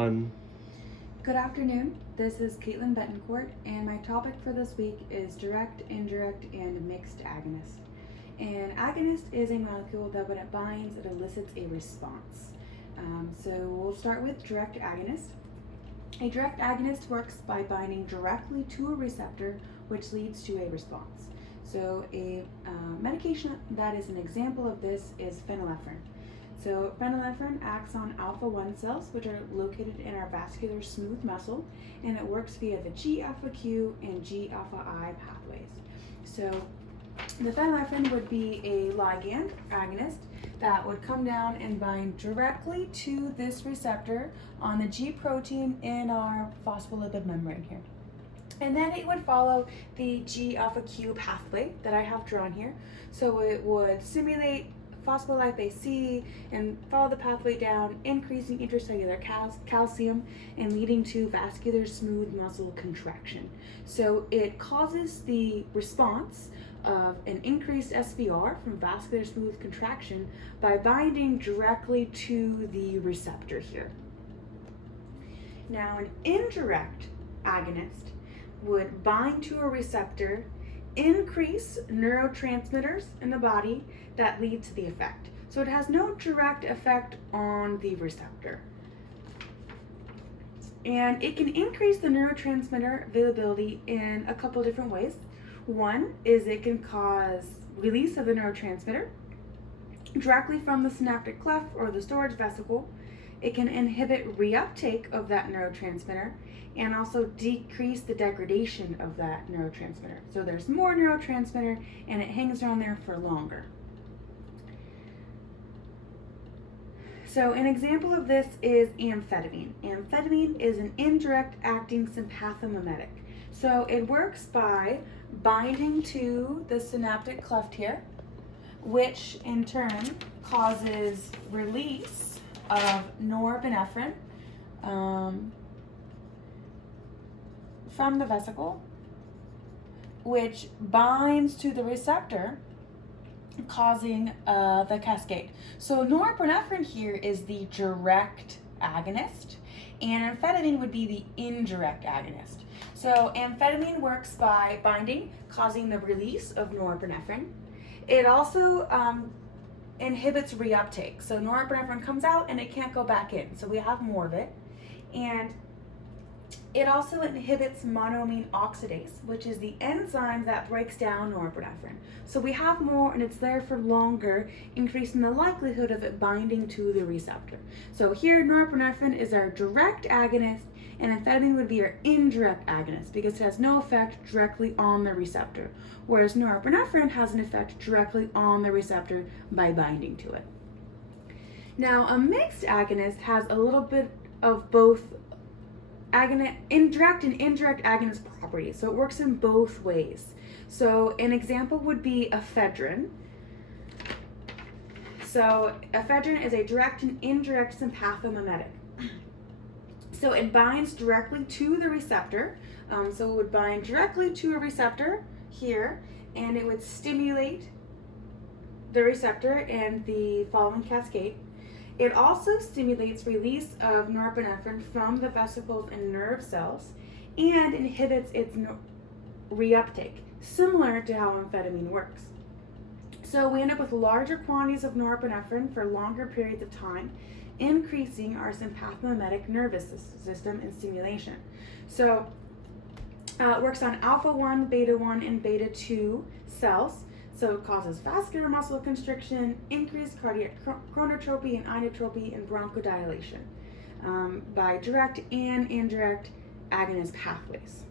Good afternoon. This is Caitlin Betancourt, and my topic for this week is direct, indirect, and mixed agonist. An agonist is a molecule that when it binds, it elicits a response. So we'll start with direct agonist. A direct agonist works by binding directly to a receptor, which leads to a response. So a medication that is an example of this is phenylephrine. So phenylephrine acts on alpha-1 cells, which are located in our vascular smooth muscle, and it works via the G-alpha-Q and G-alpha-I pathways. So the phenylephrine would be a ligand agonist that would come down and bind directly to this receptor on the G protein in our phospholipid membrane here. And then it would follow the G-alpha-Q pathway that I have drawn here. So it would stimulate phospholipase C and follow the pathway down, increasing intracellular calcium and leading to vascular smooth muscle contraction. So it causes the response of an increased SVR from vascular smooth contraction by binding directly to the receptor here. Now, an indirect agonist would bind to a receptor, increase neurotransmitters in the body that lead to the effect. So it has no direct effect on the receptor. And it can increase the neurotransmitter availability in a couple different ways. One is it can cause release of the neurotransmitter directly from the synaptic cleft or the storage vesicle. It can inhibit reuptake of that neurotransmitter and also decrease the degradation of that neurotransmitter. So there's more neurotransmitter and it hangs around there for longer. So an example of this is amphetamine. Amphetamine is an indirect acting sympathomimetic. So it works by binding to the synaptic cleft here, which in turn causes release of norepinephrine from the vesicle, which binds to the receptor, causing the cascade. So norepinephrine here is the direct agonist, and amphetamine would be the indirect agonist. So amphetamine works by binding, causing the release of norepinephrine. It also inhibits reuptake. So norepinephrine comes out and it can't go back in. So we have more of it. And it also inhibits monoamine oxidase, which is the enzyme that breaks down norepinephrine. So we have more and it's there for longer, increasing the likelihood of it binding to the receptor. So here norepinephrine is our direct agonist and amphetamine would be our indirect agonist because it has no effect directly on the receptor, whereas norepinephrine has an effect directly on the receptor by binding to it. Now, a mixed agonist has a little bit of both direct and indirect agonist properties, so it works in both ways. So an example would be ephedrine. So ephedrine is a direct and indirect sympathomimetic. So it binds directly to the receptor. So it would bind directly to a receptor here, and it would stimulate the receptor and the following cascade. It also stimulates release of norepinephrine from the vesicles and nerve cells and inhibits its reuptake, similar to how amphetamine works. So we end up with larger quantities of norepinephrine for longer periods of time, increasing our sympathomimetic nervous system and stimulation. So it works on alpha-1, beta-1, and beta-2 cells. So it causes vascular muscle constriction, increased cardiac chronotropy and inotropy, and bronchodilation by direct and indirect agonist pathways.